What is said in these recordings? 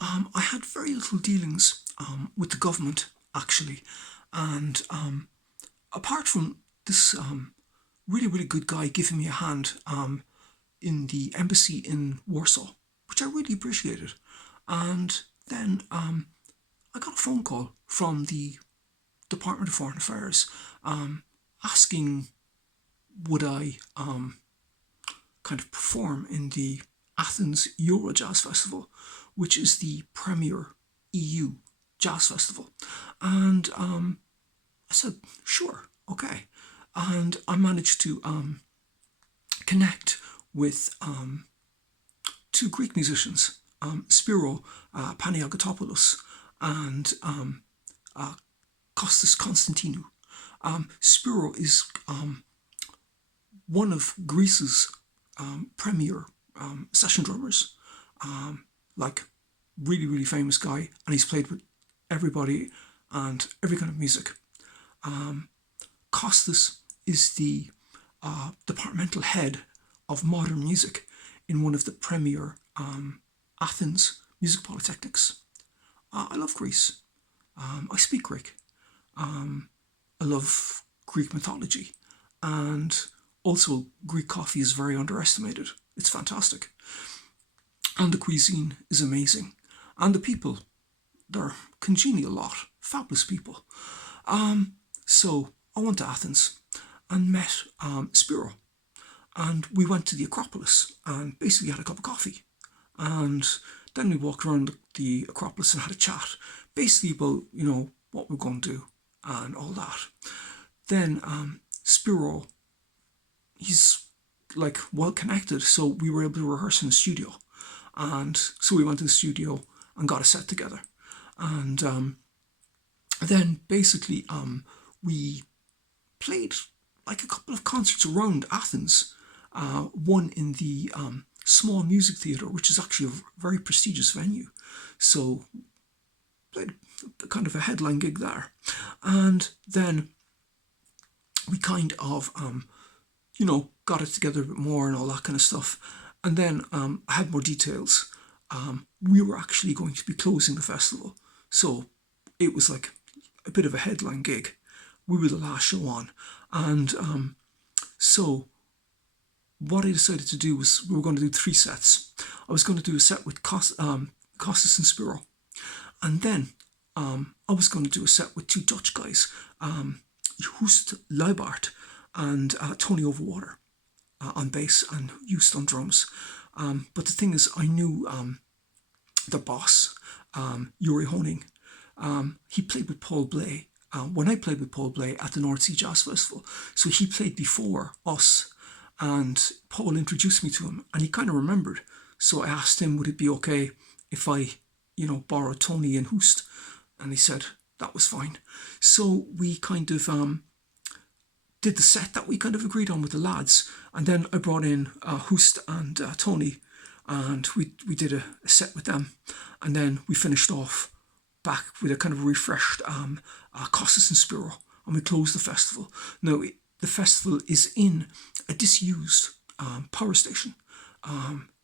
I had very little dealings with the government, actually. And apart from this really, really good guy giving me a hand in the embassy in Warsaw, which I really appreciated. And then I got a phone call from the Department of Foreign Affairs asking would I kind of perform in the Athens Euro Jazz Festival, which is the premier EU jazz festival. And I said, sure, okay. And I managed to connect with two Greek musicians, Spyros Panagiotopoulos and Kostas Konstantinou. Spyros is one of Greece's premier session drummers, like really, really famous guy, and he's played with everybody and every kind of music. Kostas is the departmental head of modern music in one of the premier Athens music polytechnics. I love Greece. I speak Greek. I love Greek mythology, and also Greek coffee is very underestimated. It's fantastic. And the cuisine is amazing. And the people, they're congenial lot, fabulous people. So I went to Athens and met Spyros. And we went to the Acropolis and basically had a cup of coffee. And then we walked around the Acropolis and had a chat, basically about, what we're going to do and all that. Then Spyros, he's like well connected, so we were able to rehearse in the studio. And so we went to the studio and got a set together. And then basically we played like a couple of concerts around Athens. One in the small music theatre, which is actually a very prestigious venue. So played kind of a headline gig there. And then we kind of, got it together a bit more and all that kind of stuff. And then I had more details. We were actually going to be closing the festival. So it was like a bit of a headline gig. We were the last show on. And so what I decided to do was we were going to do 3 sets. I was going to do a set with Kostas and Spyros. And then I was going to do a set with 2 Dutch guys, Joost Leibart and Tony Overwater on bass and Joost on drums. But the thing is, I knew the boss, Yuri Honing. He played with Paul Bley when I played with Paul Bley at the North Sea Jazz Festival. So he played before us, and Paul introduced me to him, and he kind of remembered. So I asked him, would it be okay if I, borrowed Tony and Joost? And he said that was fine. So we kind of did the set that we kind of agreed on with the lads. And then I brought in Joost and Tony, and we did a set with them. And then we finished off back with a kind of refreshed Kostas and Spyros, and we closed the festival. Now, the festival is in a disused power station.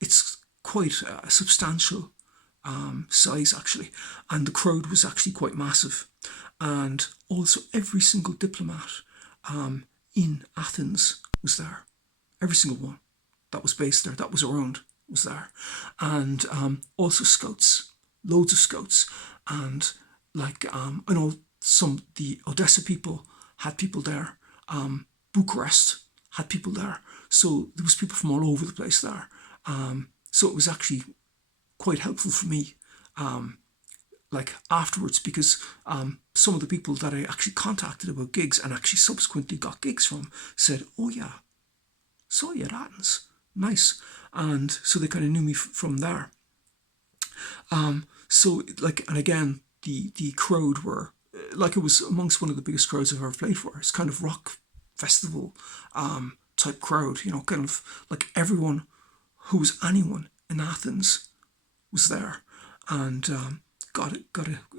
It's quite a substantial size, actually, and the crowd was actually quite massive. And also every single diplomat in Athens was there. Every single one that was based there, that was around, was there. And also scouts, loads of scouts. And like, I know the Odessa people had people there. Bucharest had people there. So there was people from all over the place there. So it was actually quite helpful for me, like afterwards, because some of the people that I actually contacted about gigs and actually subsequently got gigs from said, oh yeah, saw you at Athens, nice. And so they kind of knew me from there. So like, and again, the crowd were, like, it was amongst one of the biggest crowds I've ever played for. It's kind of rock festival type crowd, kind of like everyone who was anyone in Athens was there, and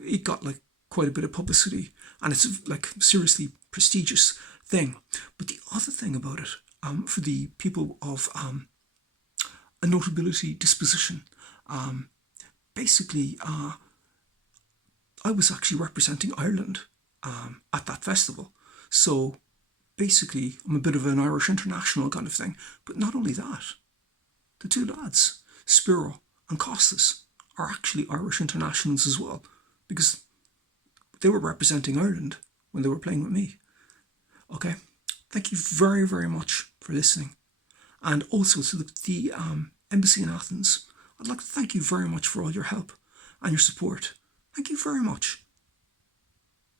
it got like quite a bit of publicity, and it's like seriously prestigious thing. But the other thing about it, for the people of a notability disposition, basically, I was actually representing Ireland at that festival. So basically, I'm a bit of an Irish international kind of thing. But not only that, the two lads, Spyros and Kostas, are actually Irish internationals as well, because they were representing Ireland when they were playing with me. Okay, thank you very, very much for listening. And also to the embassy in Athens, I'd like to thank you very much for all your help and your support. Thank you very much.